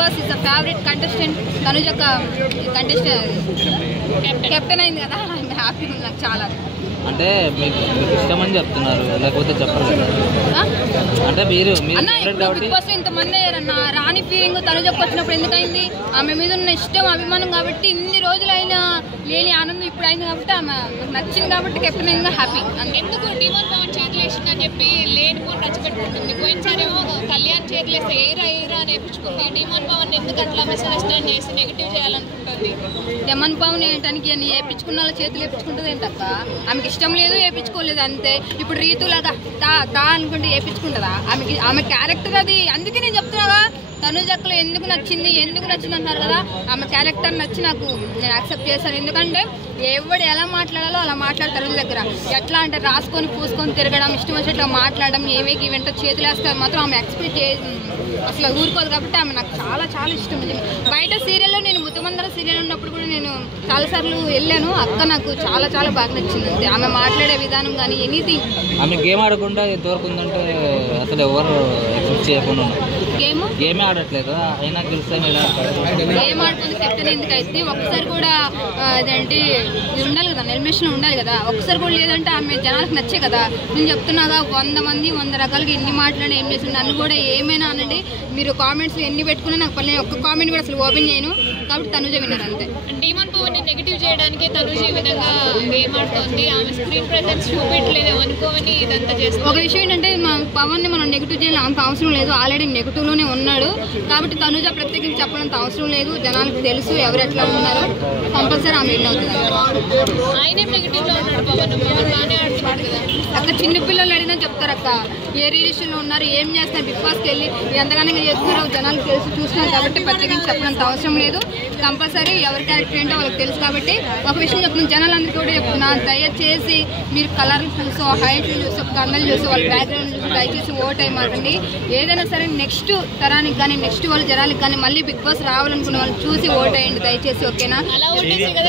Boss is the favourite contestant. Tanuja captain అయింది కదా, హ్యాపీగా ఉంది నాకు చాలా. అంటే మీకు ఇష్టమని చెప్తున్నారు, లేకపోతే చెప్పరు కదా? అంటే మీరు బిగ్ బాస్ ఇంతమంది రాని ఫీలింగ్ తనుజకు వచ్చినప్పుడు ఎందుకైంది? ఆమె మీద ఉన్న ఇష్టం అభిమానం కాబట్టి ఇన్ని రోజులు అయినా లేని ఆనందం ఇప్పుడు అయింది కాబట్టి ఆమె నచ్చింది కాబట్టి కెప్టెన్ అయింది, హ్యాపీ. ఎందుకు డిమోన్ పవన్ చేతులు వేసిందని చెప్పి లేనిపోని రచ్చపెట్టుకుంటుంది. పోయినసారేమో కళ్యాణ్ చేతులు వేస్తే ఏరా అని వేపించుకుంది. డిమోన్ పవన్ ఎందుకు అట్లా మిస్అండర్స్టాండ్ చేసి నెగిటివ్ చేయాలనుకుంటుంది? డెమన్ పవన్ ఏంటానికి అని వేయించుకున్న వాళ్ళ చేతులు వేయించుకుంటుంది ఏంటక్క? ఆమెకి ఇష్టం లేదు, వేయించుకోలేదు అంతే. ఇప్పుడు రీతులాగా దా అనుకుంటే వేయించుకుంటుందా? ఆమె క్యారెక్టర్ అది. అందుకే నేను చెప్తున్నాగా తనుజక్కలు ఎందుకు నచ్చింది అంటారు కదా. ఆమె క్యారెక్టర్ నచ్చి నేను యాక్సెప్ట్ చేశాను. ఎందుకంటే ఎవడు ఎలా మాట్లాడాలో అలా మాట్లాడతారు. తనుజ దగ్గర ఎట్లా అంటే రాసుకొని పూసుకొని తిరగడం, ఇష్టం వచ్చినట్లు మాట్లాడడం, ఏమేకి ఈవెంట్ చేతులు వేస్తారు మాత్రం ఆమె ఎక్స్పెక్ట్ అసలు ఊరుకోదు కాబట్టి ఆమె నాకు చాలా చాలా ఇష్టం. బయట సీరియల్లో నేను ముద్దమందర సీరియల్ ఉన్నప్పుడు కూడా నేను చాలాసార్లు వెళ్ళాను. అక్క నాకు చాలా చాలా బాగా నచ్చింది. ఆమె మాట్లాడే విధానం కానీ ఎనీథింగ్. ఆమె గేమ్ ఆడకుండా ఎంతవరకు ఉందంటే అసలు ఎవరు ఎక్స్పెక్ట్ చేయకుండా గేమే ఆడట్లేదు, అయినా గెలుస్తాయి. గేమ్ ఆడుతుంది కెప్టెన్ ఎందుకు అయితే ఒక్కసారి కూడా అదేంటి ఉండాలి కదా, ఎలిమినేషన్ ఉండాలి కదా. ఒక్కసారి కూడా లేదంటే ఆమె జనాలకు నచ్చే కదా. నేను చెప్తున్నాగా 100 మంది 100 రకాలుగా ఎన్ని మాట్లాడి ఏం చేస్తుంది. నన్ను కూడా ఏమైనా అనండి, మీరు కామెంట్స్ ఎన్ని పెట్టుకున్నా నాకు పని. ఒక్క కామెంట్ కూడా అసలు ఓపెన్ చేయను కాబట్టి తనుజ విన్నారు అంతే. డిమోన్ పవన్ ని నెగిటివ్ చేయడానికి తనుజ ఈ విధంగా గేమ్ ఆడుతుంది. ఆమె స్క్రీన్ ప్రెజెన్స్ చూపించలేదు అనుకోని ఇదంతా చేస్తుంది. ఒక విషయం ఏంటంటే పవన్ ని మనం నెగిటివ్ చేయాలి అంత అవసరం లేదు. ఆల్రెడీ నెగిటివ్ లోనే ఉన్నాడు కాబట్టి తనుజ ప్రత్యేకించి చెప్పడంత అవసరం లేదు. జనాలకు తెలుసు ఎవరు ఎట్లా ఉన్నారో. కంపల్సరీ ఆమె విన్ అవుతుంది. ఆయనే నెగిటివ్ లో ఉన్నాడు. పవన్ బాగానే ఆడుతున్నాడు కదా. అక్కడ చిన్న పిల్లలు అడిగినా చెప్తారు అక్క ఏ రిలేషన్ లో ఉన్నారు, ఏం చేస్తారు, బిగ్ బాస్కి వెళ్ళి ఎంతగానో చేస్తున్నారో జనాలకు తెలుసు, చూస్తున్నారు కాబట్టి ప్రత్యేకించి చెప్పడంత అవసరం లేదు. కంపల్సరీ ఎవరి క్యారెక్టర్ ఏంటో వాళ్ళకి తెలుసు కాబట్టి ఒక విషయం చెప్తున్నాను, జనాలందరికీ కూడా చెప్తున్నా, దయచేసి మీరు కలర్లు చూసో, హైట్లు చూసో, కండలు చూసో, వాళ్ళ బ్యాక్గ్రౌండ్ చూసి దయచేసి ఓట్ అయ్యమాకండి. ఏదైనా సరే నెక్స్ట్ తరానికి కానీ నెక్స్ట్ వాళ్ళ జనానికి కానీ మళ్ళీ బిగ్ బాస్ రావాలనుకున్న వాళ్ళు చూసి ఓట్ అయ్యండి దయచేసి, ఓకేనా? అలా ఓటేసి కదా